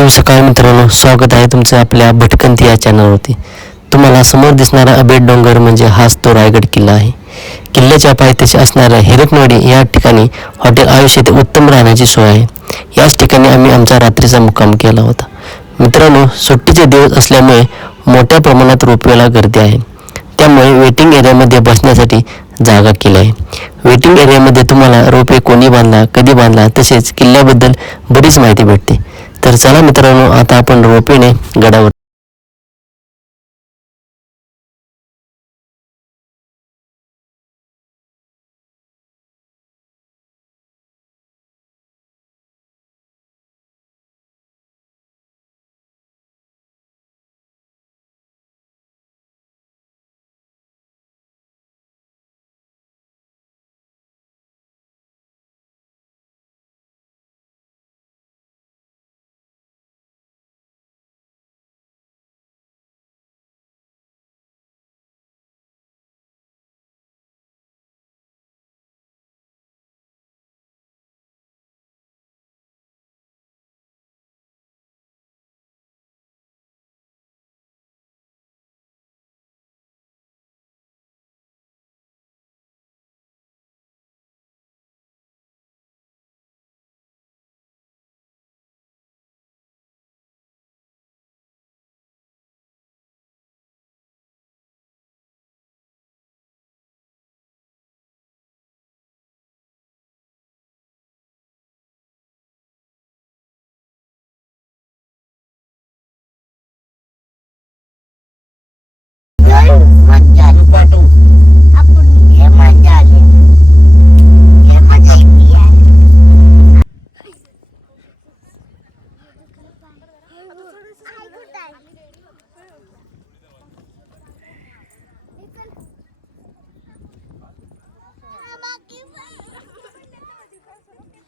शुभ सकाळ मित्रांनो, स्वागत आहे तुमचं आपल्या भटकंती या चॅनलवरती. तुम्हाला समोर दिसणारा अभेद डोंगर म्हणजे हाच तो रायगड किल्ला आहे. किल्ल्याच्या पायथ्याशी असणाऱ्या हिरकणवाडी या ठिकाणी हॉटेल आयुष्य येथे उत्तम राहण्याची सोय आहे. याच ठिकाणी आम्ही आमचा रात्रीचा मुक्काम केला होता. मित्रांनो, सुट्टीचे दिवस असल्यामुळे मोठ्या प्रमाणात रोपवेला गर्दी आहे. त्यामुळे वेटिंग एरियामध्ये बसण्यासाठी जागा केली आहे. वेटिंग एरियामध्ये तुम्हाला रोपवे कोणी बांधला, कधी बांधला, तसेच किल्ल्याबद्दल बरीच माहिती भेटते. तर चला मित्रांनो, आता आपण रोपवेने गडावर.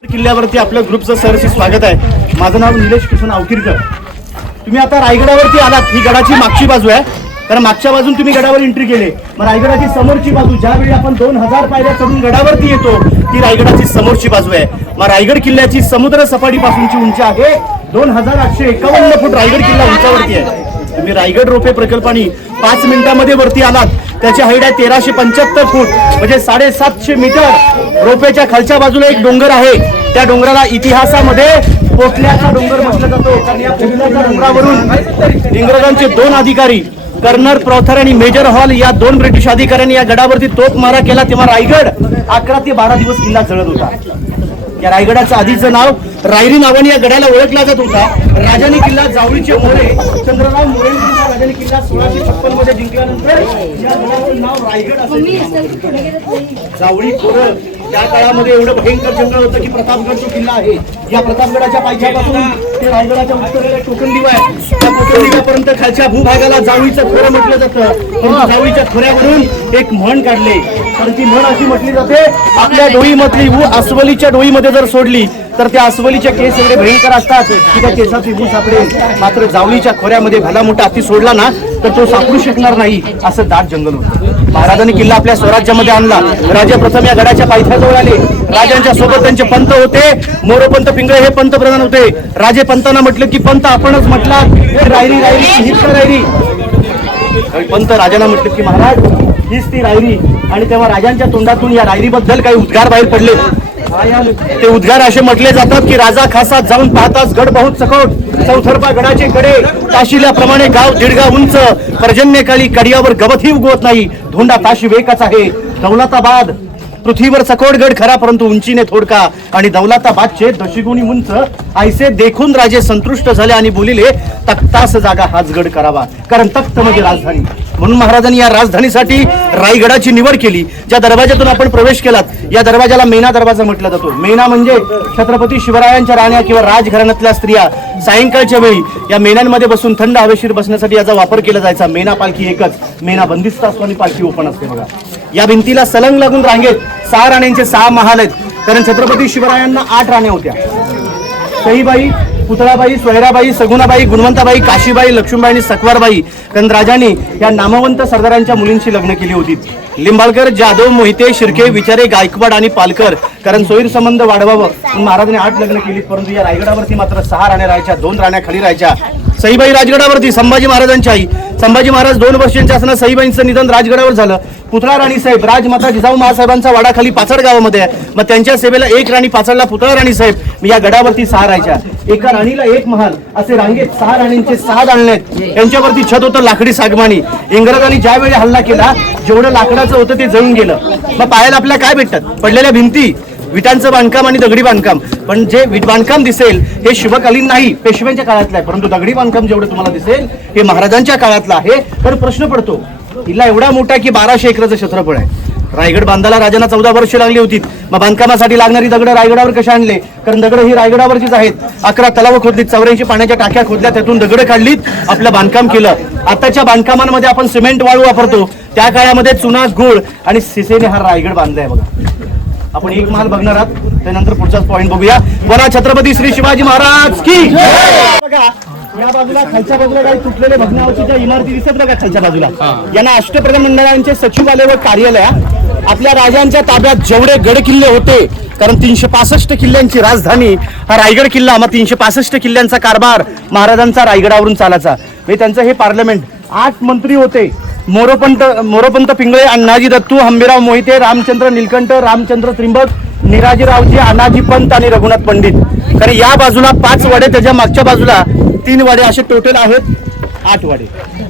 किल्ल्यावरती आपल्या ग्रुपचं सरशी स्वागत आहे. माझं नाव निलेश किशन आवकीरकर. तुम्ही आता रायगडावरती आलात. ही गडाची मागची बाजू आहे, कारण मागच्या बाजून तुम्ही गडावर एंट्री केली. मग रायगडाची समोरची बाजू, ज्यावेळी आपण 2000 पायऱ्या चढून गडावरती येतो, ती रायगडाची समोरची बाजू आहे. मग रायगड किल्ल्याची समुद्र सपाटीपासूनची उंची आहे 2851 फूट. रायगड किल्ला उंचावरती आहे. तुम्ही रायगड रोपे प्रकल्पाने 5 मिनिटांमध्ये वरती आलात. त्याची हाईट आहे 1375 फूट, म्हणजे 750 मीटर. रोपेच्या खालच्या बाजूला एक डोंगर आहे. त्या डोंगराला इतिहासामध्ये पोटल्याचा डोंगर म्हटलं जातो, कारण या पोटल्याच्या डोंगरावरून इंग्रजांचे 2 अधिकारी, कर्नल प्रॉथर आणि मेजर हॉल, या 2 ब्रिटिश अधिकाऱ्यांनी या गडावरती तोफ मारा केला. तेव्हा रायगड 11 ते 12 दिवस किल्ला जळत होता. या रायगडाचं आधीचं नाव रायरी नावाने या गडाला ओळखला जात होता. राजाने किल्ला जावळीचे मोरे, चंद्रराव मोरे राजाने किल्ला 1656 मध्ये जिंकल्यानंतर या गडाचं नाव रायगड असं. जावळी खोरं त्या काळामध्ये एवढं भयंकर जंगल होतं की प्रतापगड जो किल्ला आहे, या प्रतापगडाच्या पायथ्यापासून ते रायगडाच्या उत्तरेला टोकनदिवा आहे. त्या टोकनदिव्यापर्यंत खालच्या भूभागाला जावळीचं खोरं म्हटलं जातं. परंतु जावळीच्या खोऱ्यावरून एक म्हण काढले, तर ती म्हण अशी म्हटली जाते, आपल्या डोईमधली ऊ अस्वलीच्या डोईमध्ये जर सोडली तर त्या अस्वलीचे केस एवढे भयंकर असतात की त्या केसाची ऊ सापडेल. मात्र जावळीच्या खोऱ्यामध्ये भला मोठा हाती सोडला ना तर तो सापडू शकणार नाही, असं दाट जंगल होतं. महाराजांनी किल्ला आपल्या स्वराज्यामध्ये आणला. राजे प्रथम या गडाच्या पायथ्याजवळ आले. राजांच्या सोबत त्यांचे पंत होते. मोरोपंत पिंगळे हे पंतप्रधान होते. राजे पंतांना म्हटलं की पंत आपणच म्हटला रायरी रायरी हीच रायरी. पंत राजांना म्हटलं की महाराज हीच ती रायरी. आणि तेव्हा राजांच्या तोंडातून या रायरीबद्दल काही उद्गार बाहेर पडले. ते उद्गार असे म्हटले जातात की राजा खासात जाऊन पाहताच गड बहुत चकोट, चौथरपा गडाचे कडे, ताशिल्याप्रमाणे गाव 1.5 गाव उंच, पर्जन्यकाळी कडियावर गवतही उगवत नाही, धोंडा ताशी वेकाच आहे. दौलताबाद पृथ्वीवर चकोडगड खरा, परंतु उंचीने थोडका, आणि दौलताबादचे दशिगुणी उंच. ऐसे देखून राजे संतुष्ट झाले आणि बोलिले, तख्तास जागा हाच गड करावा, कारण तख्त म्हणजे राजधानी. म्हणून महाराजांनी या राजधानीसाठी रायगडाची निवड केली. ज्या दरवाजातून आपण प्रवेश केलात, या दरवाजाला मेना दरवाजा म्हटलं जातो. मेना म्हणजे छत्रपती शिवरायांच्या राण्या किंवा राजघराण्यातल्या स्त्रिया सायंकाळच्या वेळी या मेण्यांमध्ये बसून थंड हवेशीर बसण्यासाठी याचा वापर केला जायचा. मेना पालखी एकच, मेना बंदिस्त असतो आणि पालखी ओपन असते. बघा, या भिंतीला सलंग लागून रांगेत 6 राण्यांचे 6 महाल आहेत, कारण छत्रपती शिवरायांना 8 राण्या होत्या. सईबाई, पुतळाबाई, सोयराबाई, सगुणाबाई, गुणवंताबाई, काशीबाई, लक्ष्मीबाई आणि सकवारबाई कंदराजांनी या नामवंत सरदारांच्या मुलींची लग्न केली होती. लिंबाळकर, जाधव, मोहिते, शिर्के, विचारे, गायकवाड आणि पालकर, कारण सोयीर संबंध वाढवावं म्हणून महाराजांनी 8 लग्न केली. परंतु या रायगडावरती मात्र 6 राण्या राहायच्या, 2 राण्या खाली राहायच्या. सईबाई राजगडावरती, संभाजी महाराजांची आई. संभाजी महाराज 2 वर्षांचे असताना सईबाईंचं निधन राजगडावर झालं. पुतळा राणी साहेब, राजमाता जिजाऊ महासाहेबांचा वाडा खाली पाचड गावामध्ये आहे. मग त्यांच्या सेवेला 1 राणी पाचडला पुतळा राणी साहेब या गडावरती 6 राहायच्या. एका राणीला 1 महाल, असे रांगेत 6 राणींचे 6 दालने आहेत. यांच्यावरती छत होतं लाकडी सागमानी. इंग्रजांनी ज्यावेळी हल्ला केला, जेवढं लाकडाचं होतं ते जळून गेलं. मग पाहायला आपल्याला काय भेटतात? पडलेल्या भिंती, विटांचं बांधकाम आणि दगडी बांधकाम. पण जे बांधकाम दिसेल हे शिवकालीन नाही, पेशव्यांच्या काळातलं आहे. परंतु दगडी बांधकाम जेवढं तुम्हाला दिसेल हे महाराजांच्या काळातलं आहे. तर प्रश्न पडतो, किल्ला एवढा मोठा की 1200 एकराचं क्षेत्रफळ आहे. रायगड बांधायला राजांना 14 वर्ष लागली होती. मग बांधकामासाठी लागणारी दगडं रायगडावर कशा आणले? कारण दगडं ही रायगडावरचीच आहेत. 11 तलाव खोदलीत, 84 पाण्याच्या टाक्या खोदल्या, त्यातून दगडं काढलीत, आपलं बांधकाम केलं. आताच्या बांधकामांमध्ये आपण सिमेंट वाळू वापरतो, त्या काळामध्ये चुना, गुळ आणि सिसेने हा रायगड बांधलाय बघा. आपण 1 महाल बघणार आहात, त्यानंतर पुढचाच पॉईंट बघूया. वरा छत्रपती श्री शिवाजी महाराज की बघा. या बाजूला, खालच्या बाजूला काही तुटलेले भग्नावशेषच्या इमारती दिसत बघा. खालच्या बाजूला यांना अष्टप्रधान मंडळांचे सचिवालय व कार्यालय. आपल्या राजांच्या ताब्यात जेवढे गड किल्ले होते, कारण 365 किल्ल्यांची राजधानी हा रायगड किल्ला. मग 365 किल्ल्यांचा कारभार महाराजांचा रायगडावरून चालायचा. म्हणजे त्यांचं हे पार्लमेंट. 8 मंत्री होते. मोरोपंत पिंगळे, अण्णाजी दत्तू, हंबीराव मोहिते, रामचंद्र नीलकंठ, रामचंद्र त्रिंबक, निराजीरावजी, अनाजी पंत आणि रघुनाथ पंडित. कारण या बाजूला 5 वाडे, त्याच्या मागच्या बाजूला 3 वाडे, असे टोटल आहेत 8 वाडे.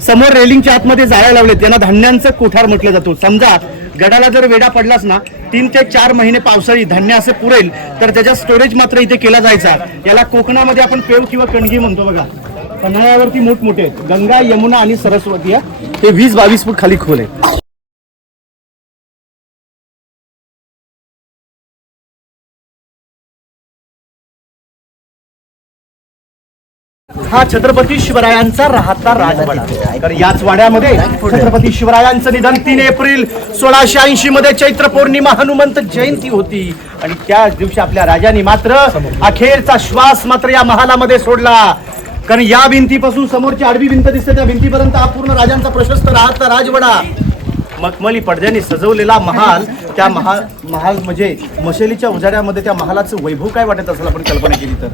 समोर रेलिंगच्या आतमध्ये जाळ्या लावलेत, त्यांना धान्यांचं कोठार म्हटलं जातो. समजा गडाला जर वेढा पडलाच ना, 3 ते 4 महिने पावसाळी धान्य असे पुरेल, तर त्याचा स्टोरेज मात्र इथे केला जायचा. याला कोकणामध्ये आपण पेव किंवा कणगी म्हणतो बघा. पन्हाळ्यावरती मोठमोठे गंगा, यमुना आणि सरस्वती आहे. ते 20-22 फूट खाली खोल आहे. हा छत्रपती शिवरायांचा राहता राजवाडा. तर याच वाड्यामध्ये छत्रपती शिवरायांचं निधन 3 एप्रिल 1680 मध्ये चैत्र पौर्णिमा हनुमंत जयंती होती. आणि त्याच दिवशी आपल्या राजांनी मात्र अखेरचा श्वास मात्र या महालामध्ये सोडला. कारण या भिंतीपासून समोरची आडवी भिंत दिसते, त्या भिंतीपर्यंत हा पूर्ण राजांचा प्रशस्त राहता राजवाडा. मखमली पडद्याने सजवलेला महाल. त्या महाल म्हणजे मशालीच्या उजाड्यामध्ये त्या महालाचं वैभव काय वाटत असेल आपण कल्पना केली तर.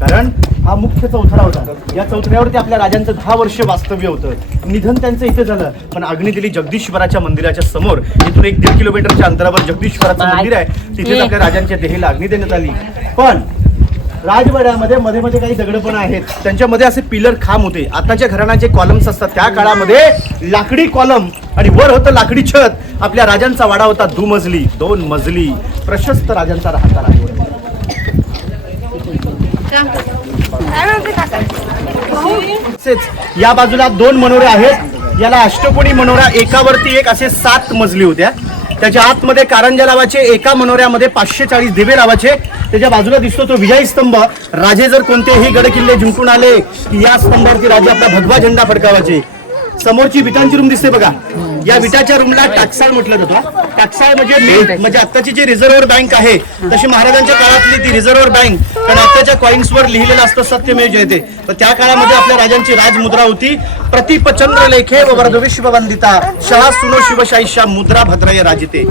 कारण हा मुख्य चौथरा होता. या चौथऱ्यावरती आपल्या राजांचं 10 वर्ष वास्तव्य होतं. निधन त्यांचं इथे झालं. पण अग्नी दिली जगदीश्वराच्या मंदिराच्या समोर. इथून 1-1.5 किलोमीटरच्या अंतरावर जगदीश्वराचं मंदिर आहे. तिथे आपल्या राजांच्या देहाला अग्नी देण्यात आली. पण राजवाड्यामध्ये मध्ये मध्ये काही दगड पण आहेत. त्यांच्यामध्ये असे पिलर खांब होते. आताच्या घराण्याचे कॉलम्स असतात, त्या काळामध्ये लाकडी कॉलम आणि वर होतं लाकडी छत. आपल्या राजांचा वाडा होता 2 मजली प्रशस्त राजांचा राहता राजवाडा. या बाजूला 2 मनोऱ्या आहेत. याला अष्टकोनी मनोरा, एकावरती एक असे 7 मजली होत्या. त्याच्या आतमध्ये कारंजा लावाचे, एका मनोऱ्यामध्ये 540 दिवे लावाचे. त्याच्या बाजूला दिसतो तो विजयी स्तंभ. राजे जर कोणतेही गड किल्ले जिंकून आले की या स्तंभावरती राजे आपला भगवा झेंडा फडकावायचे. समोरची विटांची रूम दिसते बघा. या विटाच्या रूमला टाकसाळ म्हटलं जातं. टाकसाळ म्हणजे आत्ताची जी रिझर्व्ह बँक आहे तशी महाराजांच्या काळातली ती रिझर्व्ह बँक. कारण आत्ताच्या कॉइन्सवर लिहिलेलं असतं सत्यमेव जयते. तर त्या काळामध्ये आपल्या राजांची राजमुद्रा होती. प्रतिप चंद्र लेखे व वर्ध विश्ववंदिता शहा सुनो शिवशाहीशा मुद्रा भद्रय राजते.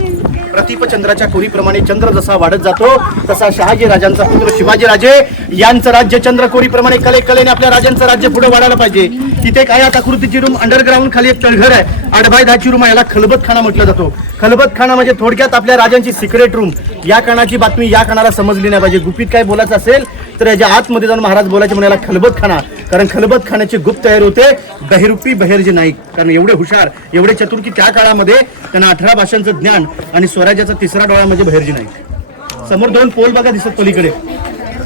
प्रतिप चंद्राच्या कोरीप्रमाणे चंद्र जसा वाढत जातो तसा शहाजी राजांचा पुत्र शिवाजी राजे यांचं राज्य चंद्र कोरीप्रमाणे कलेने आपल्या राजांचं राज्य पुढे वाढायला पाहिजे. तिथे काय आकृतीची रूम, अंडरग्राऊंड खाली एक तळघर आहे. 8x10 रूम आहे. याला खलबतखाना म्हटलं जातो. खलबतखाना म्हणजे थोडक्यात आपल्या राजांची सिक्रेट रूम. या कानाची बातमी या कानाला समजली नाही पाहिजे. गुपित काय बोलायचं असेल तर याच्या आतमध्ये जाऊन महाराज बोलायचे म्हणाला खलबतखाना. कारण खलबतखान्याची गुप्त तयार होते बहिरूपी बहिर्जी नाईक. कारण एवढे हुशार, एवढे चतुर की त्या काळामध्ये त्यांना 18 भाषांचं ज्ञान आणि स्वराज्याचा 3रा डोळा म्हणजे बहिर्जी नाईक. समोर 2 पोल बघा दिसत पलीकडे,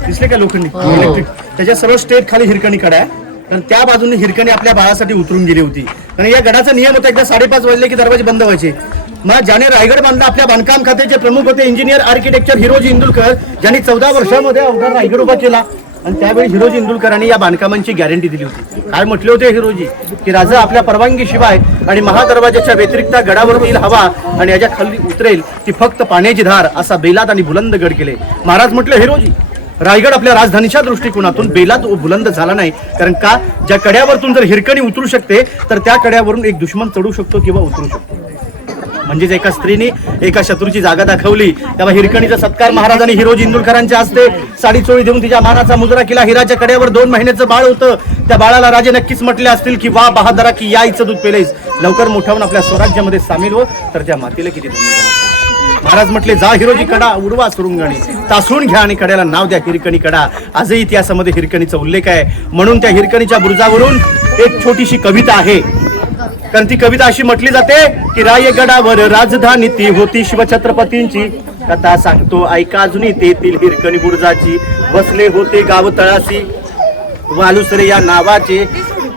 दिसले का लोखंडी इलेक्ट्रिक. त्याच्या सर्व स्टेट खाली हिरकणी कडा आहे. कारण त्या बाजूने हिरकणी आपल्या बाळासाठी उतरून गेली होती. कारण या गडाचा नियम होता एकदा 5:30 वाजले की दरवाजे बंद व्हायचे. मग ज्याने रायगड बांधला आपल्या बांधकाम खात्याचे प्रमुख होते इंजिनियर आर्किटेक्चर हिरोजी इंदुलकर, ज्यांनी 14 वर्षामध्ये अवघा रायगड उभा केला. आणि त्यावेळी हिरोजी इंदुलकरांनी या बांधकामांची गॅरंटी दिली होती. काय म्हटले होते हिरोजी की राजा आपल्या परवानगीशिवाय आणि महादरवाजाच्या व्यतिरिक्त गडावर येईल हवा आणि याच्या खाली उतरेल ती फक्त पाण्याची धार, असा बेलात आणि बुलंद गड केले. महाराज म्हटले हिरोजी रायगड आपल्या राजधानीच्या दृष्टिकोनातून बेलात बुलंद झाला नाही. कारण का, ज्या कड्यावरतून जर हिरकणी उतरू शकते तर त्या कड्यावरून एक दुश्मन चढू शकतो किंवा उतरू शकतो. म्हणजेच एका स्त्रीने एका शत्रूची जागा दाखवली, तेव्हा हिरकणीचा सत्कार महाराजांनी हिरोजी इंदुरकरांच्या हस्ते साडी चोळी देऊन तिच्या मानाचा मुजरा केला. हिराच्या कड्यावर 2 महिन्याचं बाळ होतं. त्या बाळाला राजे नक्कीच म्हटले असतील की वा बहादरा की या इचं दूध पेलेस, लवकर मोठा होऊन आपल्या स्वराज्यामध्ये सामील हो. तर त्या मातेला किती महाराज म्हटले जा हिरोजी कडा उडवा सुरुंगणी, तासून घ्या आणि कड्याला नाव द्या हिरकणी कडा. आजही इतिहासामध्ये हिरकणीचा उल्लेख आहे. म्हणून त्या हिरकणीच्या बुरुजावरून एक छोटीशी कविता आहे. कारण ती कविता अशी म्हटली जाते की रायगडावर राजधानी ती होती शिवछत्रपतींची, कथा सांगतो ऐका अजूनही तेथील हिरकणी बुरुजाची. बसले होते गाव तळाशी वालुसरे या नावाचे,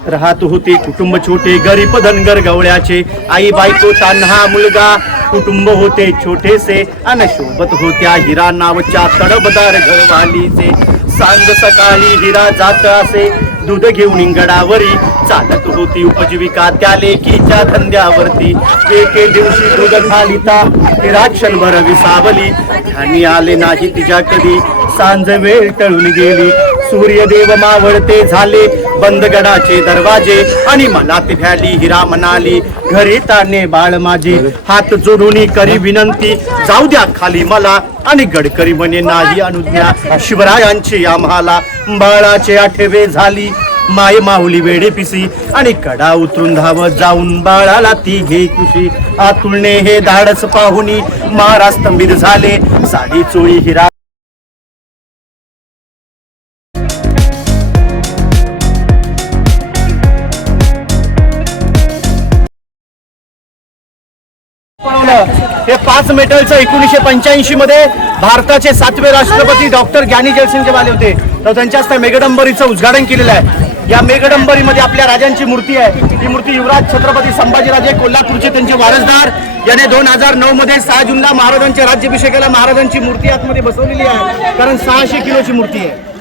राहत होते कुटुंब छोटे गरीब धनगर गवळ्याचे. आई बायको तान्हा मुलगा कुटुंब होते छोटेसे, अन शोभत होत्या हिरा नावच्या तडबदार घरवालीचे. सांग सकाळी हिरा जात असे दूध घेऊन गडावरी, चालत होती उपजीविका त्या लेकीच्या धंद्यावरती. एके दिवशी दूध घालिता हिरा क्षणभर विसावली, ध्यानी आले नाही तिच्या कधी सांज वेळ टळून गेली. सूर्यदेव मावळते झाले बंद गडाचे दरवाजे, आणि मनात भ्याली हिरा म्हणाली घरी ताने बाळ माझे. हात जोडून करी विनंती जाऊ द्या खाली मला, आणि गडकरी म्हणे नाही अनुज्ञा शिवरायांची आम्हाला. बाळाचे आठवे झाली माय माऊली वेडे पिसी, आणि कडा उतरून धावत जाऊन बाळाला ती घे खुशी. आतुळने हे धाडस पाहुनी महाराज स्तंभित झाले, साडी चोळी हिरा हे 5 मेटलचं 1985 मध्ये भारताचे 7वे राष्ट्रपती डॉक्टर ज्ञानी जयसिंग आले होते. तर त्यांच्या हस्ते मेघडंबरीचं उद्घाटन केलेलं आहे. या मेघडंबरीमध्ये आपल्या राजांची मूर्ती आहे. ही मूर्ती युवराज छत्रपती संभाजीराजे कोल्हापूरचे त्यांचे वारसदार याने 2009 मध्ये 6 जूनला महाराजांच्या राज्याभिषेकाला महाराजांची मूर्ती आतमध्ये बसवलेली आहे. कारण 600 किलोची मूर्ती आहे.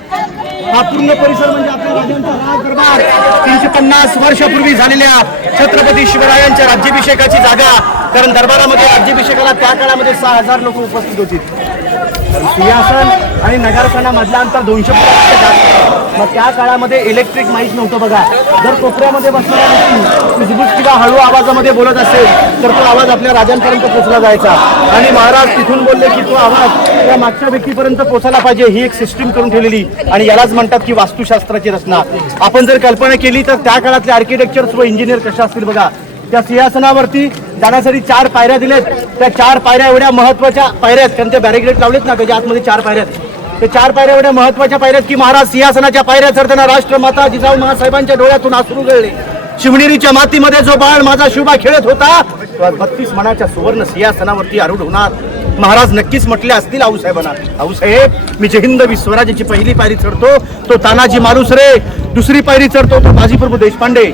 हा पूर्ण परिसर म्हणजे आपल्या राजांचा राज दरबार 350 वर्षापूर्वी झालेल्या छत्रपती शिवरायांच्या राज्याभिषेकाची जागा. कारण दरबारामध्ये राज्याभिषेकाला त्या काळामध्ये 6000 लोक उपस्थित होती. सिंहासन आणि नगारखाना मधला अंतर 200 फुटापेक्षा जास्त. मग त्या काळामध्ये इलेक्ट्रिक माईक नव्हतं बघा. जर कोपऱ्यामध्ये बसणारा व्यक्ती कुजबुज किंवा हळू आवाजामध्ये बोलत असेल तर तो आवाज आपल्या राजांपर्यंत पोहोचला जायचा. आणि महाराज तिथून बोलले की तो आवाज त्या मागच्या व्यक्तीपर्यंत पोहोचायला पाहिजे. ही एक सिस्टीम करून ठेवलेली, आणि यालाच म्हणतात की वास्तुशास्त्राची रचना. आपण जर कल्पना केली तर त्या काळातले आर्किटेक्चर्स व इंजिनियर कशा असतील बघा. त्या सिंहासनावरती जाण्यासाठी 4 पायऱ्या दिलेत. त्या 4 पायऱ्या एवढ्या महत्वाच्या पायऱ्या आहेत, कारण ते बॅरिकेड लावलेत ना त्याच्या आतमध्ये 4 पायऱ्या आहेत. ते 4 पायऱ्या एवढ्या महत्वाच्या पायऱ्यात की महाराज सिंहासनाच्या पायऱ्या चढताना राष्ट्रमाता जिजाऊ महासाहेबांच्या डोळ्यातून अश्रू गळले. शिवनेरीच्या मातीमध्ये जो बाळ माझा शिवबा खेळत होता 32 मनाच्या सुवर्ण सिंहासनावरती आरूढ होणार. महाराज नक्कीच म्हटले असतील आऊसाहेबांना, आऊसाहेब मी जहिंद विश्वराजाची पहिली पायरी चढतो तो तानाजी मालुसरे, दुसरी पायरी चढतो तो बाजीप्रभू देशपांडे,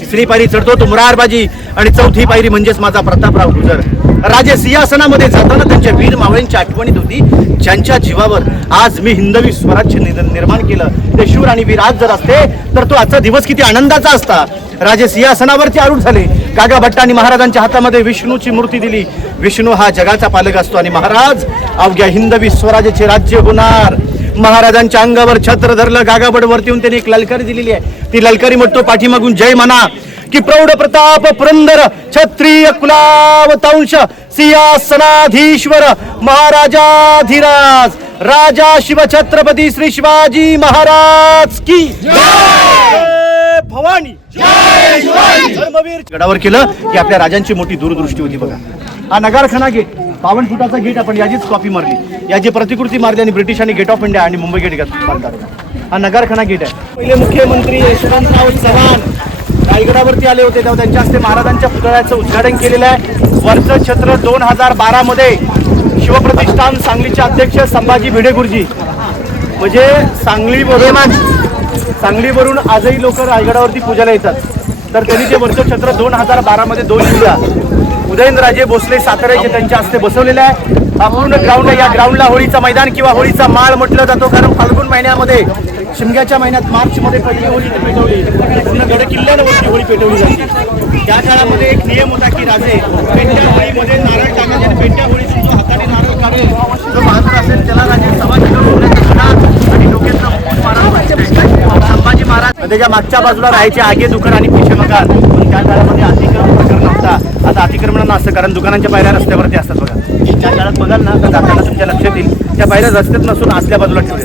तिसरी पायरी चढतो तो मुरारबाजी, आणि चौथी पायरी म्हणजेच माझा प्रतापराव गुजर. राजे सिंहासनामध्ये जाताना त्यांच्या वीर मावळ्यांची आठवणीत होती, ज्यांच्या जीवावर आज मी हिंदवी स्वराज्य निर्माण केलं. ते शूर आणि वीर आज जर असते तर तो आजचा दिवस किती आनंदाचा असता. राजे सिंहासनावरती आरूढ झाले. कागा भट्टांनी महाराजांच्या हातामध्ये विष्णूची मूर्ती दिली. विष्णू हा जगाचा पालक असतो, आणि महाराज अवघ्या हिंदवी स्वराज्याचे राज्य होणार. महाराजांच्या अंगावर छत्र धरलं. गागाभट वरती येऊन त्यांनी एक ललकारी दिलेली आहे. ती ललकारी म्हणतो पाठीमागून जय म्हणा की प्रौढ प्रताप पुरंदर क्षत्रिय कुलावतांश सिंहासनाधीश्वर महाराजाधिराज राजा शिवछत्रपती श्री शिवाजी महाराज की जय भवानी जय शिवाजी. धर्मवीर गडावर केलं की आपल्या राजांची मोठी दूरदृष्टी होती बघा. हा नगारखाना गेट 52 फुटाचा गेट, आपण याचीच कॉपी मारली, याची प्रतिकृती मारली आणि ब्रिटिशांनी गेट ऑफ इंडिया आणि मुंबई गेट बांधला. हा नगारखाना गेट आहे. पहिले मुख्यमंत्री यशवंतराव चव्हाण रायगडावरती आले होते, तेव्हा त्यांच्या हस्ते महाराजांच्या पुतळ्याचं उद्घाटन केलेलं आहे. वरचं छत्र 2012 मध्ये शिवप्रतिष्ठान सांगलीचे अध्यक्ष संभाजी भिडे गुरुजी, म्हणजे सांगलीवरून आजही लोक रायगडावरती पूजाला येतात. तर त्यांनी जे वरचं छत्र 2012 मध्ये 2 जुलै उदयनराजे भोसले साताऱ्याचे त्यांच्या हस्ते बसवलेलं आहे. हा पूर्ण ग्राउंड आहे. या ग्राउंडला होळीचा मैदान किंवा होळीचा माळ म्हटलं जातो, कारण फाल्गुन महिन्यामध्ये शिमग्याच्या महिन्यात मार्च मध्ये पहिली होळी पेटवली, पूर्ण गड किल्ल्यावरती होळी पेटवली जाते. त्या काळामध्ये एक नियम होता की राजे पेट्या होळीमध्ये नारळ टाकायचे, आणि पेट्या होळी हाताने नारळ काढून जो बहादूर असेल त्याला राजे सभा त्याच्या मागच्या बाजूला राहायचे आगे दुकान आणि पिछे मकान. पण त्या काळामध्ये अतिक्रमण प्रकार नव्हता. आता अतिक्रमण नसतं कारण दुकानांच्या पायऱ्या रस्त्यावरती असतात बघा. त्या काळात बघाल ना तर जाताना तुमच्या लक्षात येईल त्या पायऱ्या रस्त्यात नसून आतल्या बाजूला ठेवले.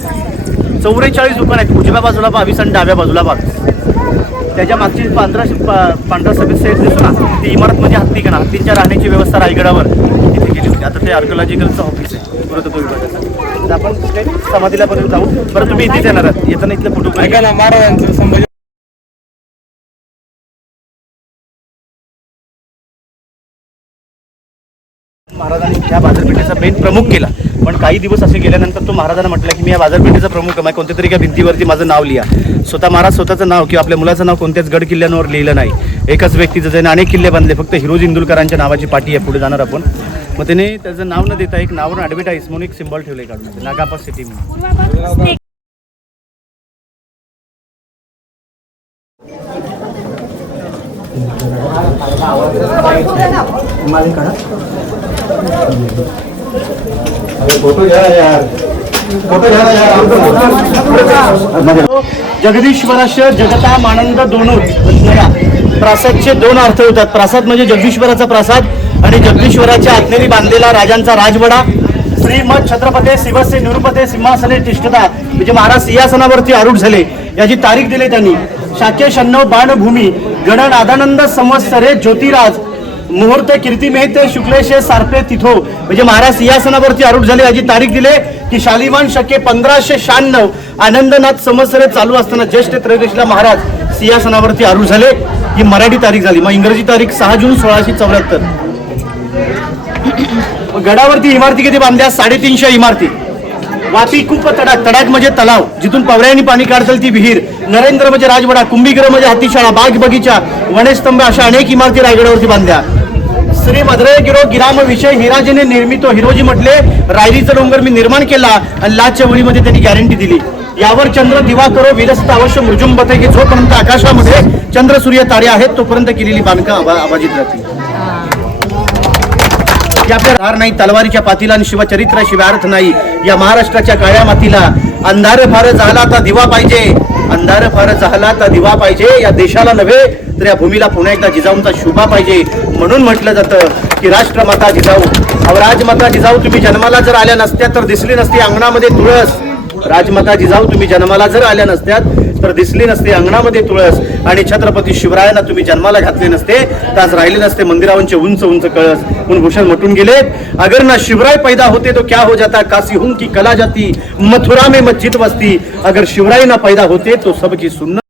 44 दुकान आहेत. उजव्या बाजूला 22 आणि डाव्या बाजूला 22. त्याच्या मागची पांढरा सफेद सेट दिसतो ना ती इमारत म्हणजे हत्ती का हत्तींच्या राहण्याची व्यवस्था रायगडावर इथे केली होती. आता ते आर्किओलॉजिकलचं ऑफिस आहे पुरातत्व विभागाचं. तर आपण कुठे समाधीला पर्यंत जाऊ. बरं तुम्ही इथेच येणार आहात. येताना इथले फोटो महाराजांचं संभाजी महाराजांनी ह्या बाजारपेठेचा बेन प्रमुख केला. पण काही दिवस असे गेल्यानंतर तो महाराजांना म्हटलं की मी या बाजारपेठेचा प्रमुख आहे. कोणत्या तरी एका भिंतीवरती माझं नाव लिहा. स्वतः महाराज स्वतःचं नाव किंवा आपल्या मुलाचं नाव कोणत्याच गड किल्ल्यांवर लिहिलं नाही. एकाच व्यक्तीचं ज्याने अनेक किल्ले बांधले. फक्त हिरोज इंदुलकरांच्या नावाची पाठी आहे. पुढे जाणार आपण. मग त्याने त्याचं नाव न देता एक नावावर ॲडव्हर्टाईज म्हणून एक सिम्बॉल ठेवले काढून नागापा सिटी म्हणून. जगदीश्वरास्य जगता मानंद दोनोत. प्रासादचे दोन अर्थ होतात. प्रासाद म्हणजे जगदीश्वराचा प्रासाद आणि जगदीश्वराच्या आज्ञेने बांधलेला राजांचा राजवाडा. श्रीमद छत्रपती शिवसे निरुपते सिंहासने तिष्ठता म्हणजे महाराज सिंहासनावरती आरूढ झाले याची तारीख दिली त्यांनी. शाके 96 बाणभूमी गण आदानंद संवत्सरे ज्योतिराज मुहूर्त कीर्ती मेहते शुक्लेशे सारपे तिथो म्हणजे महाराज सिंहासनावरती आरूढ झाले याची तारीख दिले की शालिवान शके 1596 आनंदनाथ संवत्सरे चालू असताना ज्येष्ठ त्रयोदशीला महाराज सिंहासनावरती आरूढ झाले. ही मराठी तारीख झाली. मग इंग्रजी तारीख 6 जून 1674. गडावरती इमारती किती बांधल्या? 350 इमारती. वापी कूप तडाक. तडाक म्हणजे तलाव जिथून पवऱ्यांनी पाणी काढतील ती विहीर. नरेंद्र म्हणजे राजवाडा. कुंभीग्रह म्हणजे हातीशाळा. बाग बगीचा वनस्तंभ अशा अनेक इमारती रायगडावरती बांधल्या. श्री मधुरे गिरो गिराम विषय हिराजीने निर्मितो. हिरोजी म्हटले रायरीचा डोंगर मी निर्माण केला आणि लाचच्या वळीमध्ये त्यांनी गॅरंटी दिली. यावर चंद्र दिवा करो विरस्त अवश्य मृजुंबते की जोपर्यंत आकाशामध्ये चंद्र सूर्य तारे आहेत तोपर्यंत केलेली बांधकाम आवाजित राहतील. आपल्या रार नाही तलवारीच्या पातीला आणि शिवचरित्राशिवाय अर्थ नाही. या महाराष्ट्राच्या काळ्या मातीला अंधार फार झाला तर दिवा पाहिजे. अंधार फार झाला तर दिवा पाहिजे. या देशाला नव्हे तर या भूमीला पुन्हा एकदा जिजाऊंचा शुभा पाहिजे. म्हणून म्हटलं जातं की राष्ट्रमाता जिजाऊ. अहो राजमाता जिजाऊ तुम्ही जन्माला जर आल्या नसत्या तर दिसली नसती अंगणामध्ये तुळस. राजमाता जिजाऊ तुम्ही जन्माला जर आल्या नसत्यात तर दिसली नसते अंगणामध्ये तुळस. आणि छत्रपती शिवरायांना तुम्ही जन्माला घातले नसते तर आज राहिले नसते मंदिरांचे उंच उंच कळस. म्हणून भूषण म्हटून गेले अगर ना शिवराय पैदा होते तो क्या हो जाता. काशी हूं की कला जाती मथुरा में मस्जिद बसती. अगर शिवराय ना पैदा होते तो सबकी सुन्नत